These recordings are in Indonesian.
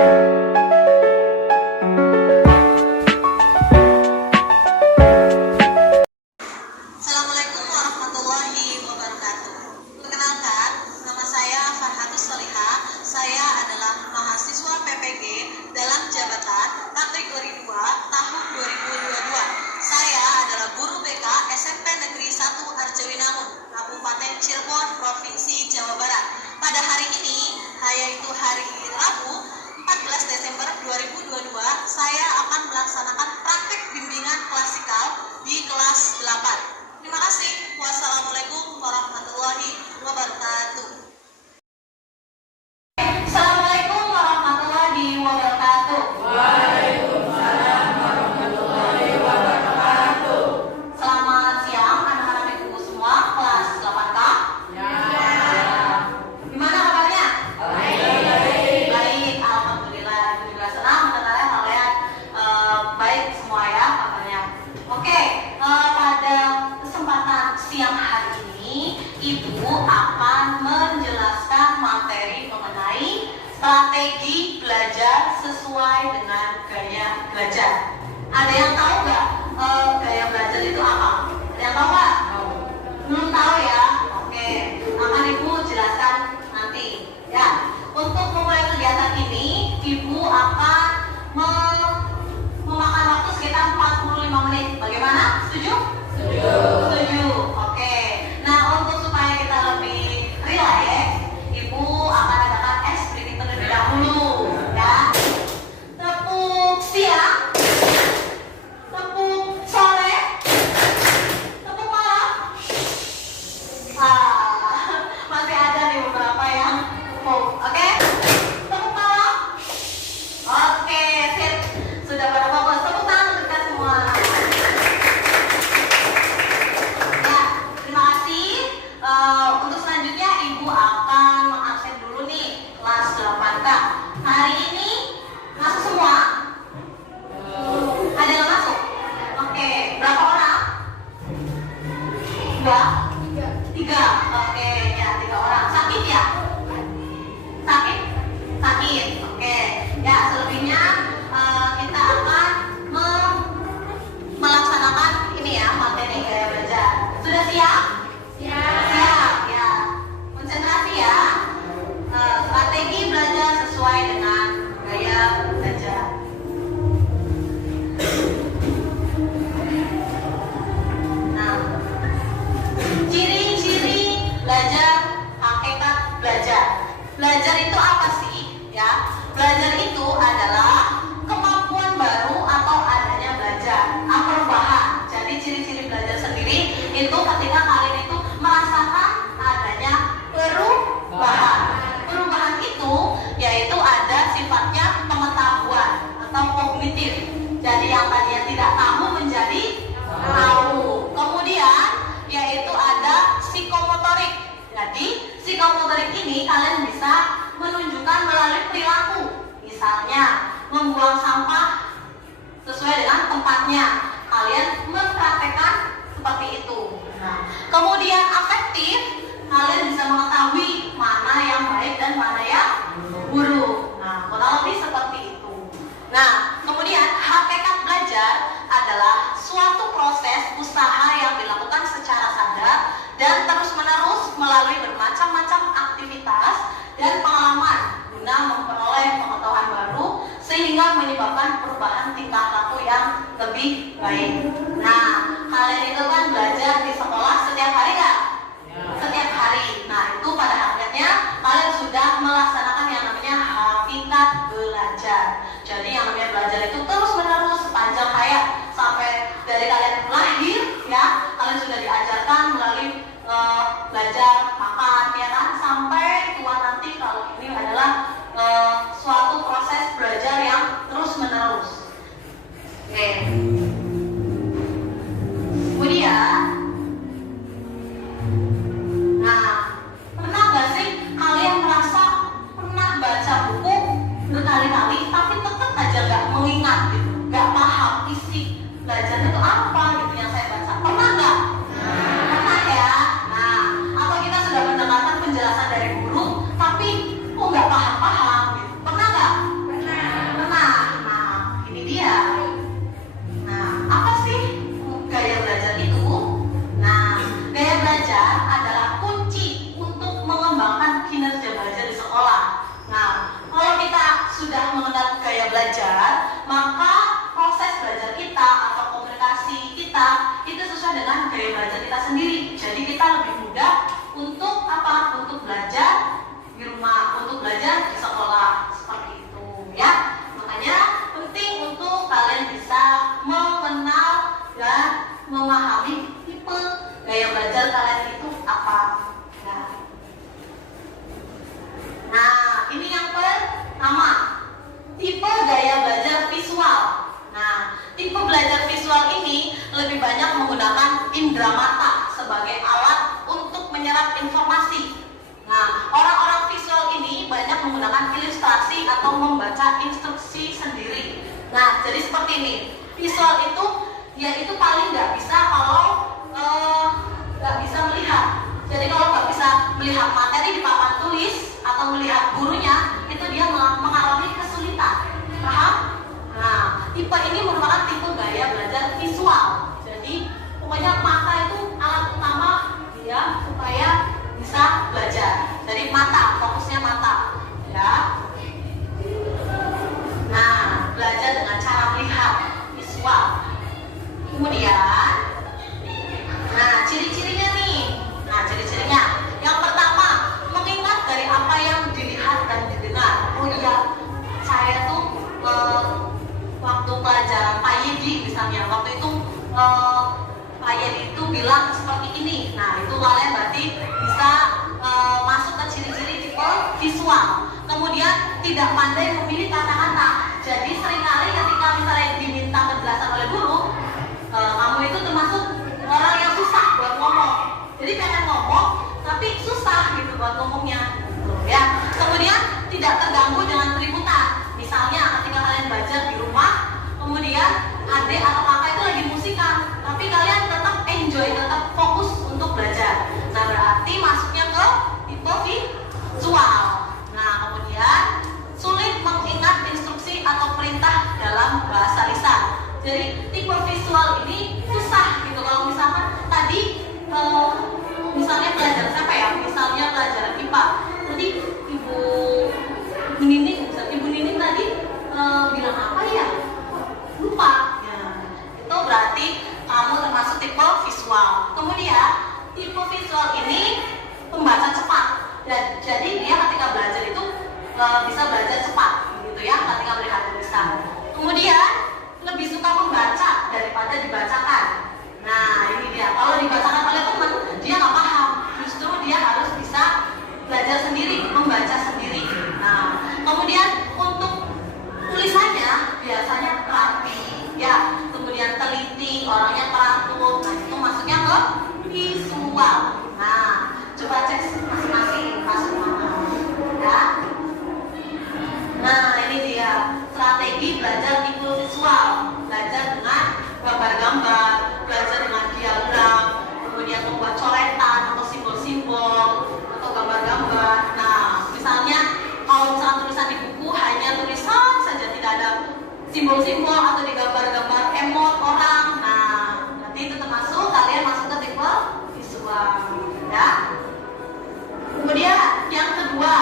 Assalamualaikum warahmatullahi wabarakatuh. Perkenalkan, nama saya Farhatus Soliha. Saya adalah mahasiswa PPG dalam jabatan kategori 2 tahun 2022. Saya adalah guru BK SMP Negeri 1 Arjawinangun, Kabupaten Cirebon, Provinsi Jawa Barat. Pada hari ini, yaitu hari Rabu 14 Desember 2022, saya akan melaksanakan praktik bimbingan klasikal di kelas 8. Terima kasih. Wassalamualaikum warahmatullahi wabarakatuh. Assalamualaikum warahmatullahi wabarakatuh. Waalaikumsalam warahmatullahi wabarakatuh. Selamat siang anak-anak ibu semua kelas 8K. Ya. Gimana kabarnya? Baik. Baik, alhamdulillah. Ibu juga senang mendengarnya kalian baik semua ya kabarnya. Oke, pada kesempatan siang hari ini Ibu akan menjelaskan materi mengenai strategi belajar sesuai dengan gaya belajar. Ada yang tahu nggak gaya belajar itu apa? Ada yang tahu nggak? Belum tahu ya? Oke, akan Ibu jelaskan nanti ya. Untuk memulai kegiatan ini Ibu akan memakan waktu sekitar 45 menit. Bagaimana? Setuju? Setuju. Oke. Nah, untuk supaya kita lebih rileks, Ibu akan adakan breathing terlebih dahulu, ya. Tepuk siang, tepuk sore, tepuk malam. Masih ada nih beberapa yang oke. Tepuk malam. Oke, sip. Sudah pada fokus. Tepuk tangan untuk kita semua. Ya, terima kasih. Untuk selanjutnya Ibu akan mengabsen dulu nih kelas 8K. Hari ini masuk semua? Ada yang masuk? Oke, berapa orang? Dua? Tiga. Oke, ya 3 orang. Sakit ya? Sakit? Sakit. Oke. Ya, selebihnya kita akan melaksanakan ini ya, materi gaya belajar. Sudah siap? Siap ya. Konsentrasi ya. Strategi belajar sesuai dengan gaya belajar. Nah, ciri-ciri belajar, hakikat belajar. Belajar itu apa sih? Ya, belajar itu adalah kemampuan baru atau adanya belajar, perubahan. Jadi ciri-ciri belajar sendiri itu ketika kalian itu merasakan adanya perubahan. Perubahan itu yaitu ada sifatnya pengetahuan atau kognitif. Jadi yang tadinya tidak tahu menjadi tahu. Kemudian yaitu ada psikomotorik. Jadi psikomotorik ini kalian bisa menunjukkan melalui perilaku. Misalnya membuang sampah sesuai dengan tempatnya. Kalian mempraktekkan seperti itu. Nah, kemudian afektif, kalian bisa mengetahui mana yang baik dan mana yang buruk. Nah, kurang lebih seperti itu. Nah, kemudian hakikat belajar adalah suatu proses usaha yang dilakukan secara sadar dan terus-menerus melalui bermacam-macam aktivitas dan pengalaman guna memperoleh pengetahuan baru sehingga menyebabkan perubahan tingkah laku yang lebih baik. Nah, kalian itu kan belajar di sekolah setiap hari nggak? Setiap hari. Nah, itu pada akhirnya kalian sudah melaksanakan yang namanya hakikat belajar. Jadi yang namanya belajar itu terus-menerus sepanjang hayat sampai dari kalian lahir ya, kalian sudah diajarkan melalui belajar makan ya kan, sampai tua nanti. Kalau ini adalah suatu proses belajar yang terus-menerus. Oke. Kemudian, nah, pernah nggak sih kalian merasa pernah baca buku berkali-kali tapi tetap aja nggak mengingat gitu, nggak paham isi belajar itu apa gitu yang saya baca? Pernah nggak? Pernah ya. Nah, atau kita sudah mendengarkan penjelasan dari guru tapi kok nggak paham-paham gitu. Pernah nggak? indera mata sebagai alat untuk menyerap informasi. Nah, orang-orang visual ini banyak menggunakan ilustrasi atau membaca instruksi sendiri. Nah, jadi seperti ini. Visual itu, ya itu paling nggak bisa kalau nggak bisa melihat. Jadi kalau nggak bisa melihat materi di papan tulis atau melihat gurunya, itu dia mengalami kesulitan. Paham? Nah, tipe ini merupakan tipe gaya belajar visual. Jadi, pokoknya mata itu alat utama dia supaya bisa belajar. Jadi mata, fokusnya mata, ya. Nah, belajar dengan cara melihat visual. Kemudian, nah ciri-cirinya nih. Nah, ciri-cirinya. Yang pertama, mengingat dari apa yang dilihat dan didengar. Oh iya, saya tuh waktu pelajaran Pak Yedi misalnya, waktu itu Pak Yedi itu bilang seperti ini. Nah, itu kalian berarti bisa masuk ke ciri-ciri tipe visual. Kemudian tidak pandai memilih kata-kata. Jadi seringkali ketika misalnya diminta penjelasan oleh guru, kamu itu termasuk orang yang susah buat ngomong. Jadi pengen ngomong, tapi susah gitu buat ngomongnya, ya. Kemudian tidak terganggu dengan keributan. Misalnya ketika kalian belajar di rumah, kemudian adik atau kakak itu lagi musikan, tapi kalian tetap enjoy, tetap fokus untuk belajar. Nah, berarti masuknya ke tipe visual. Nah, kemudian sulit mengingat instruksi atau perintah dalam bahasa lisan. Jadi tipe visual ini susah gitu. Kalau misalkan tadi misalnya pelajaran siapa ya? Misalnya pelajaran IPA. Tadi Ibu Nining tadi bilang apa ya? Lupa. Ya. Itu berarti kamu termasuk tipe visual. Kemudian tipe visual ini pembaca cepat. Dan jadi dia ketika belajar itu bisa belajar cepat, gitu ya, ketika melihat tulisan. Kemudian lebih suka membaca daripada dibacakan. Nah, ini dia. Kalau dibacakan oleh teman, dia nggak paham. Justru dia harus bisa belajar sendiri, membaca sendiri. Nah, kemudian untuk tulisannya biasanya rapi, ya. Kemudian teliti, orangnya teratur. Nah, itu masuknya ke visual. Nah, coba cek masing-masing masuk mana, ya. Nah, ini dia strategi belajar tipe visual. Belajar dengan gambar-gambar, belajar dengan diagram, kemudian membuat coretan atau simbol-simbol atau gambar-gambar. Nah, misalnya kalau misalnya tulisan di buku hanya tulisan saja, tidak ada simbol-simbol atau digambar-gambar emot orang. Nah, nanti itu termasuk kalian masuk ke tipe visual, ya. Kemudian yang kedua,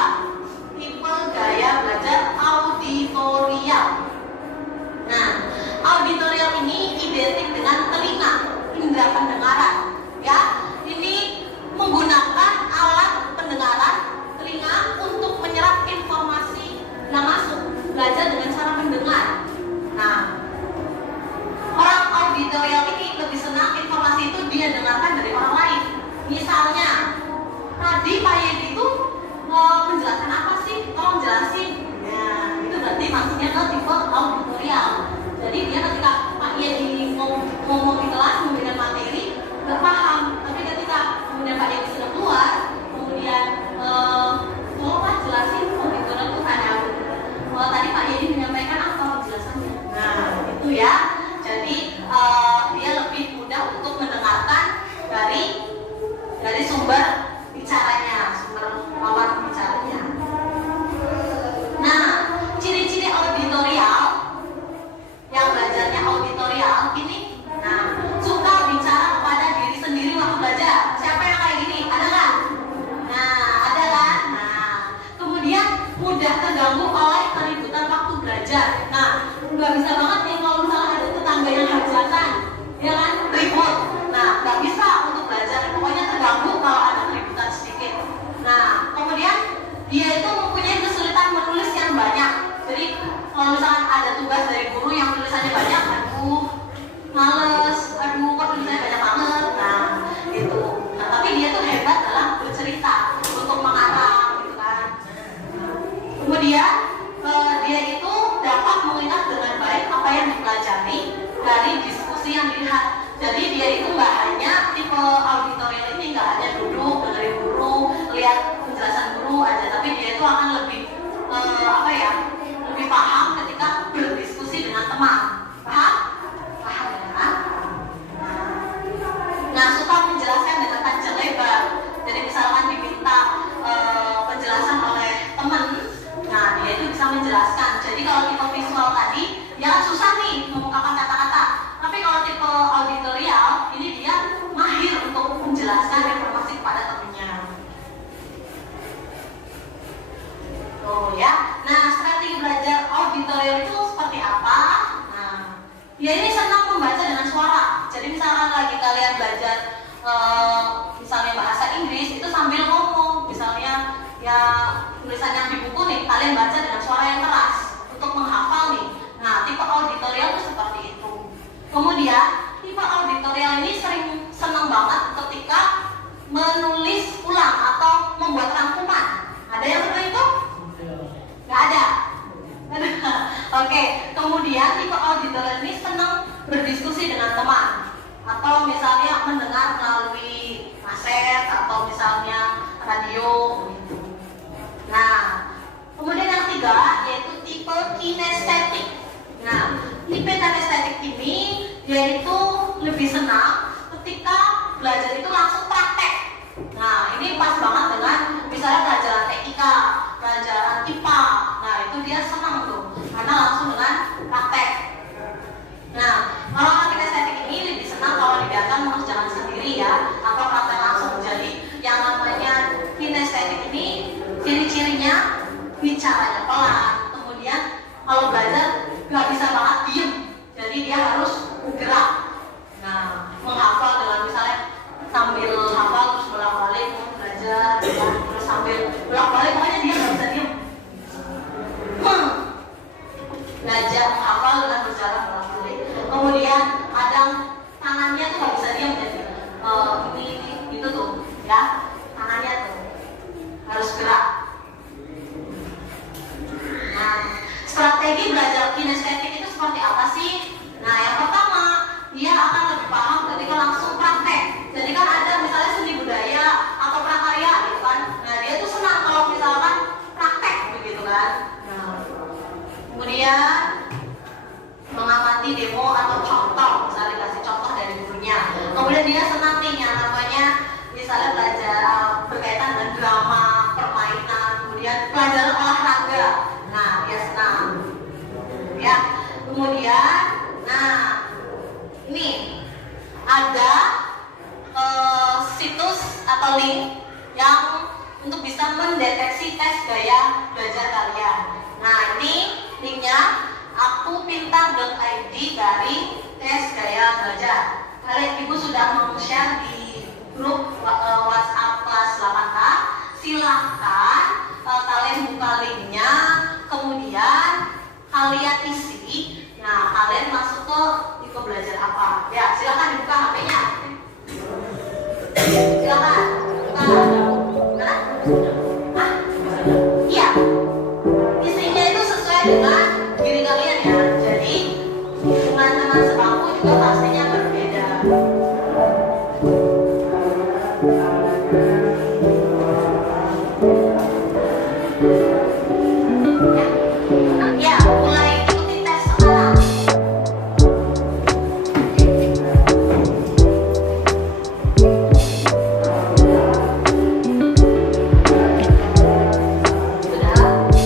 tipe gaya belajar auditorial. Nah, auditorial ini identik dengan telinga, indera pendengaran, ya. Ini menggunakan alat pendengaran telinga untuk menyerap informasi yang masuk, belajar dengan cara mendengar. Nah, orang auditorial ini lebih senang informasi itu dia dengarkan dari orang lain. Misalnya, tadi Pak Yedi itu menjelaskan apa sih? Tolong jelasin. Nah, itu berarti maksudnya ke tipe auditorial. Jadi dia ketika Pak Yedi ngomong di kelas memberikan materi nggak paham, tapi ketika kemudian Pak Yedi sudah keluar, kemudian tolong Pak jelasin auditorial itu kayak apa? Tadi Pak Yedi menyampaikan apa penjelasannya? Nah, itu ya. Jadi dia lebih mudah untuk mendengarkan dari sumber bicaranya, sumber lawan bicaranya. Nah, ciri-ciri auditorial yang belajarnya auditorial ini, nah, suka bicara kepada diri sendiri waktu belajar. Siapa yang kayak gini? Ada nggak? Nah, ada kan? Nah, kemudian mudah terganggu oleh keributan waktu belajar. Nah, nggak bisa banget nih kalau misalnya ada tetangga yang hajatan, ya kan? Ribut. Nah, nggak bisa untuk belajar. Pokoknya terganggu kalau ada keributan sedikit. Nah, kemudian dia itu mempunyai kesulitan menulis yang banyak. Jadi kalau misalkan ada tugas dari guru yang tulisannya banyak, aduh males, aduh kok tulisannya banyak banget. Nah, itu. Nah, tapi dia tuh hebat dalam bercerita untuk mengarang, gitu kan. Kemudian dia itu dapat mengingat dengan baik apa yang dipelajari dari diskusi yang dilihat. Jadi dia itu nggak hanya tipe auditorial ini, nggak hanya duduk dengerin guru, lihat penjelasan guru aja, tapi dia itu akan lebih lebih paham ketika berdiskusi dengan teman. Paham? Paham ya? Nah, suka menjelaskan dengan panjang lebar. Jadi misalkan diminta penjelasan oleh teman, nah dia itu bisa menjelaskan. Jadi kalau tipe visual tadi, dia kan susah nih mengungkapkan kata-kata. Tapi kalau tipe auditorial, ini dia mahir untuk menjelaskan informasi kepada temannya. Oh ya. Nah, strategi belajar auditorial itu seperti apa? Nah, ya ini senang membaca dengan suara. Jadi misalkan lagi kalian belajar misalnya bahasa Inggris, itu sambil ngomong. Misalnya ya tulisan yang di buku nih, kalian baca dengan suara yang keras untuk menghafal nih. Nah, tipe auditorial itu seperti itu. Kemudian, tipe auditorial ini senang banget ketika menulis ulang atau membuat rangkuman. Ada yang seperti itu? Nggak ada? Oke, kemudian tipe auditorial ini senang berdiskusi dengan teman, atau misalnya mendengar melalui kaset atau misalnya radio gitu. Nah, kemudian yang ketiga yaitu tipe kinestetik. Nah, tipe kinestetik ini yaitu lebih senang ketika belajar itu langsung praktek. Nah, ini pas banget dengan misalnya pelajaran TIK, pelajaran IPA. Nah, itu dia senang tuh karena langsung dengan praktek. Nah, kalau anak kinestetik ini lebih senang kalau dibiarkan mengerjakan sendiri ya, atau praktek langsung. Jadi yang namanya kinestetik ini ciri-cirinya bicaranya pelan, kemudian kalau belajar nggak bisa banget diem, jadi dia harus gerak. Nah, menghafal dengan misalnya sambil hafal terus bolak-balik belajar, terus sambil bolak-balik, pokoknya dia nggak bisa diem. Belajar menghafal dengan berjalan bolak-balik. Kemudian kadang tangannya tuh nggak bisa diem, jadi ini itu tuh ya, tangannya tuh harus gerak. Nah, strategi belajar kinestetik itu seperti apa sih? Nah, yang pertama, dia akan lebih paham ketika langsung praktek. Jadi kan ada misalnya seni budaya atau prakarya gitu kan. Nah, dia tuh senang kalau misalkan praktek begitu kan. Nah, kemudian mengamati demo atau contoh, misalnya dikasih contoh dari gurunya. Kemudian dia senang nih yang namanya misalnya belajar berkaitan dengan drama, permainan, kemudian pelajaran olahraga. Nah, dia senang. Ya, kemudian, nah, ini ada situs atau link yang untuk bisa mendeteksi tes gaya belajar kalian. Nah, ini linknya akupintar.id dari tes gaya belajar. Kalian ibu sudah share di grup WhatsApp kelas 8K. Silahkan kalian buka linknya, kemudian kalian isi. Nah, kalian masuk ke tipe belajar apa? Ya, silahkan dibuka HP-nya. Silahkan buka. Mana? Hah? Iya. Isinya itu sesuai dengan diri kalian ya. Jadi dengan teman sebangku juga pastinya berbeda. Ya, mulai ikuti tes sekarang. Sudah?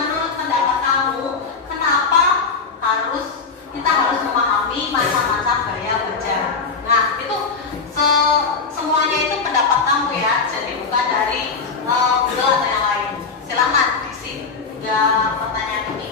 menurut pendapat kamu, kenapa kita harus memahami macam-macam gaya belajar? Nah, itu semuanya itu pendapat kamu ya, jadi bukan dari Google atau yang lain. Silakan isi pertanyaan ini.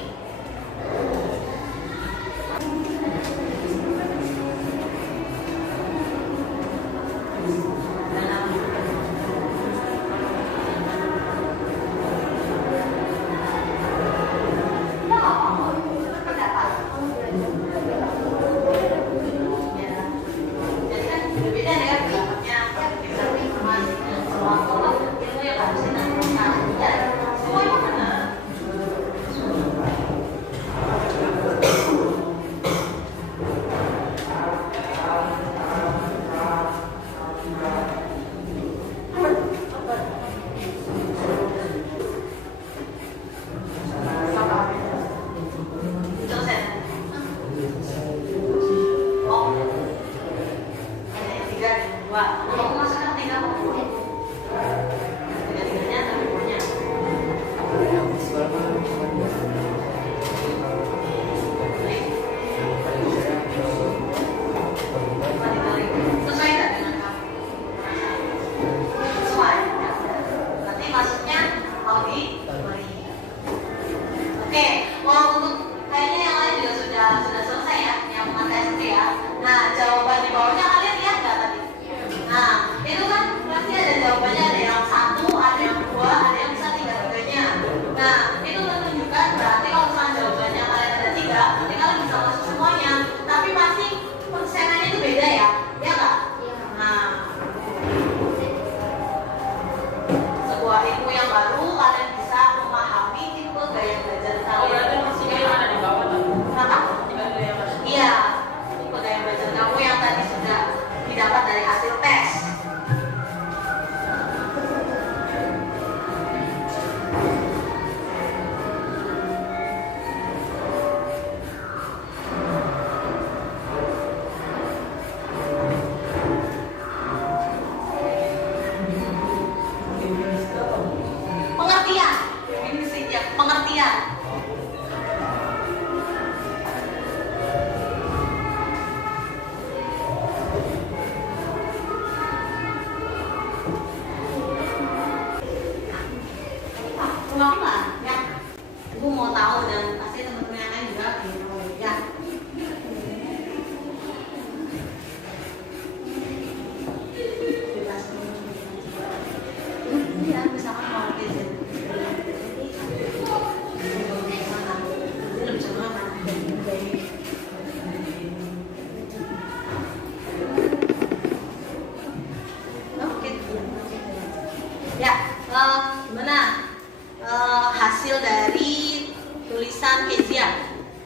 Hasil dari tulisan Kezia.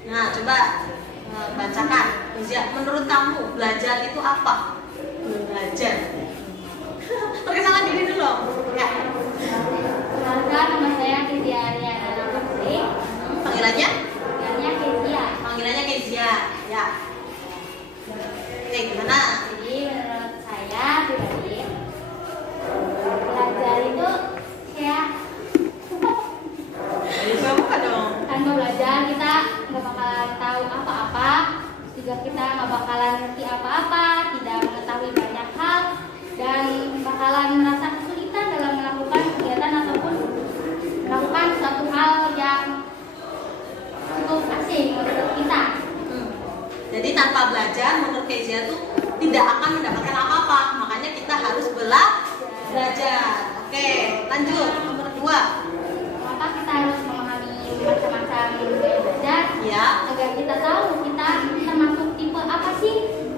Nah, coba bacakan. Kezia, menurut kamu belajar itu apa? Belajar. Perkenalan diri dulu. Ya. Perkenalkan, nama saya Kezia Ariana Putri. Panggilannya? Panggilannya Kezia. Panggilannya Kezia. Ya. Oke, gimana? Jadi menurut saya pribadi, belajar itu kayak Bukan dong. tanpa belajar kita nggak bakalan tahu apa-apa, juga kita nggak bakalan ngerti apa-apa, tidak mengetahui banyak hal, dan bakalan merasa kesulitan dalam melakukan kegiatan ataupun melakukan suatu hal yang cukup asing menurut kita. Jadi tanpa belajar menurut Kezia tuh tidak akan mendapatkan apa-apa. Makanya kita harus belajar. Oke, lanjut. Nomor 2. Maka kita harus memahami macam-macam gaya belajar Ya. agar kita tahu kita termasuk tipe apa sih,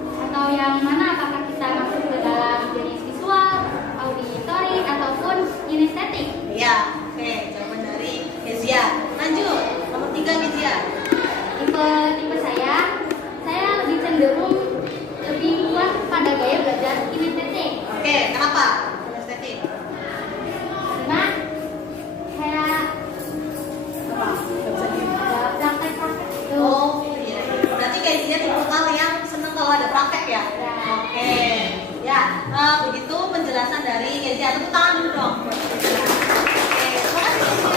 atau yang mana, apakah kita masuk ke dalam jenis visual, auditory, ataupun kinestetik. Ya. Oke, jawaban dari Kezia. Lanjut. Nomor 3 Kezia. Tipe saya lebih cenderung lebih kuat pada gaya belajar kinestetik. Oke, kenapa? Kinestetik. Karena saya Apa? ada praktek-praktek itu. Oh, iya. Berarti Kezia tipe yang seneng kalau ada praktek ya? Ya. Oke. Ya, begitu penjelasan dari Kezia. Tepuk tangan dulu dong. Oke, terima kasih Kezia.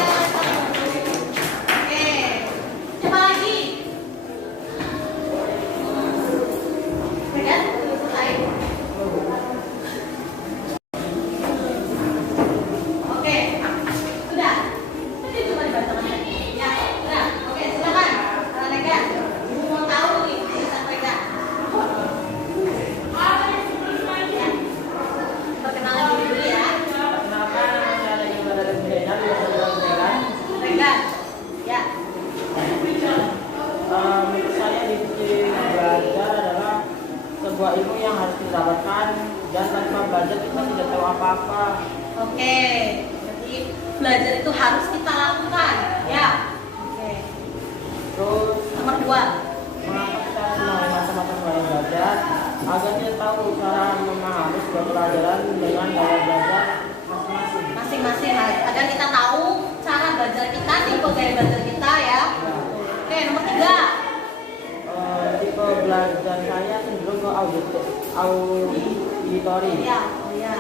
auditori. Ya, oh ya.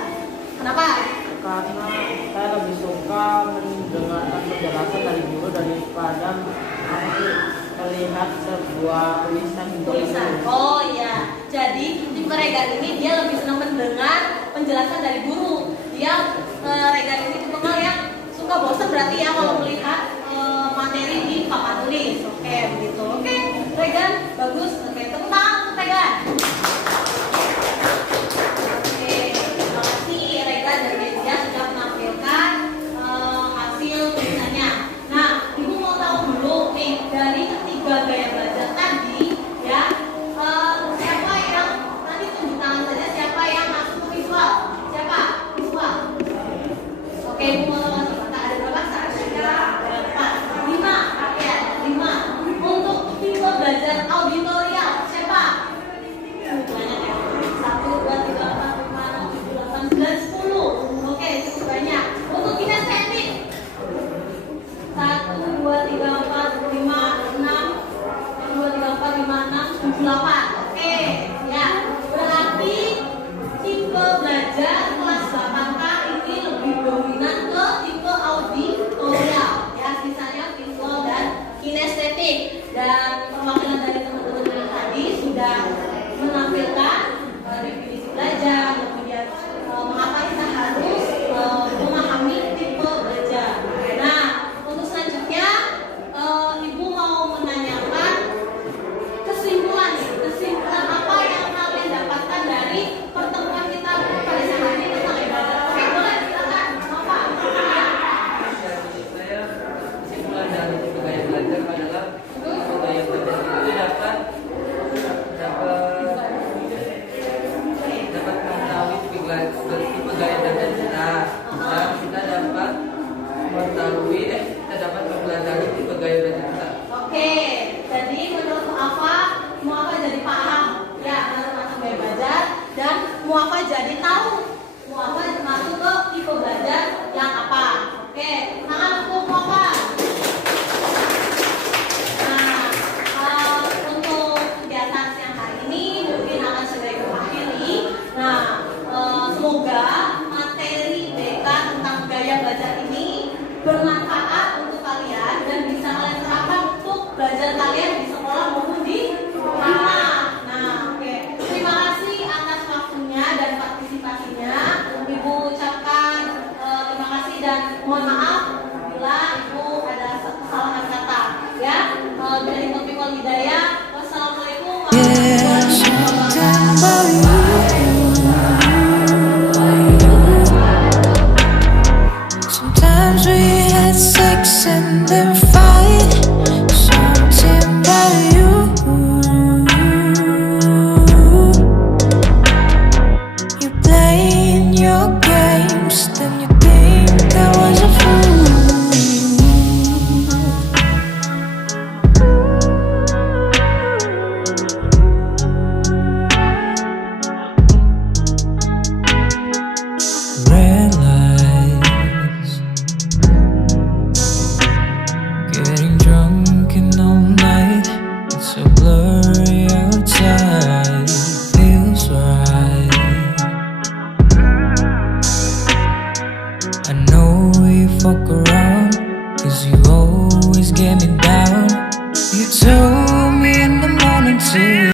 Kenapa? Karena saya lebih suka mendengarkan penjelasan dari guru daripada melihat sebuah tulisan. Oh iya. Jadi tipe Regan ini dia lebih senang mendengar penjelasan dari guru. Dia Regan ini tipe yang suka bosan berarti ya kalau melihat materi di papan tulis. Oke, begitu. Oke, Regan bagus. Oke, tepuk tangan untuk Regan. Oke, terima kasih Regan dan Media sudah menampilkan hasil tulisannya. Nah, Ibu mau tahu dulu nih dari ketiga gaya belajar tadi ya, siapa yang nanti tunjuk tangan saja siapa yang masuk ke visual? Siapa? Visual. Oke, Ibu mau tahu ada berapa? Ada 4, 5. Oke, ada 5. Untuk tipe belajar auditorial siapa? Banyak ya. 1, 2, 3, 4, 5, 6, 7, 8, 9, 10. Oke, cukup banyak. Untuk kinestetik 1, 2, 3, 4, 5, 6. 1, 2, 3, 4, 5, 6, 7, 8. Oke, ya. Berarti tipe belajar kelas 8K ini lebih dominan ke tipe auditorial. Ya, sisanya visual dan kinestetik. Dan perwakilan dari teman-teman yang tadi sudah menampilkan definisi belajar, kemudian mengapa kita harus memahami tipe belajar. Nah, untuk selanjutnya Ibu mau menanyakan kesimpulan apa yang kalian dapatkan dari pertemuan kita pada saat ini tentang ibadah. Oke, boleh silakan. Apa? Saya kesimpulan dari tipe gaya belajar adalah tipe gaya belajar itu dapat mengetahui tipe gaya belajar kita, dan kita dapat mengetahui kita dapat mempelajari tipe gaya belajar kita. Oke, jadi menurut Muafa jadi paham ya macam gaya belajar dan Muafa jadi tahu Muafa masuk ke tipe belajar yang apa. Oke, tangan untuk Muafa. Nah, untuk kegiatan siang hari ini mungkin akan segera berakhiri. Nah, semoga materi BK tentang gaya belajar ini bermanfaat untuk kalian dan bisa kalian terapkan untuk belajar kalian di sekolah maupun di rumah. Nah, oke. Terima kasih atas waktunya dan partisipasinya. Ibu ucapkan terima kasih dan mohon maaf bila Ibu ada kesalahan kata. Ya, dari Taufiq wal Hidayah. Wassalamualaikum warahmatullahi wabarakatuh. Sometimes we had sex and then fight. Something about you. You playing your games, then you think I was a fool. Red lights, getting drunk and all night. It's so blurry outside, feels right. I know you fuck around, 'cause you always get me down. You told me in the morning to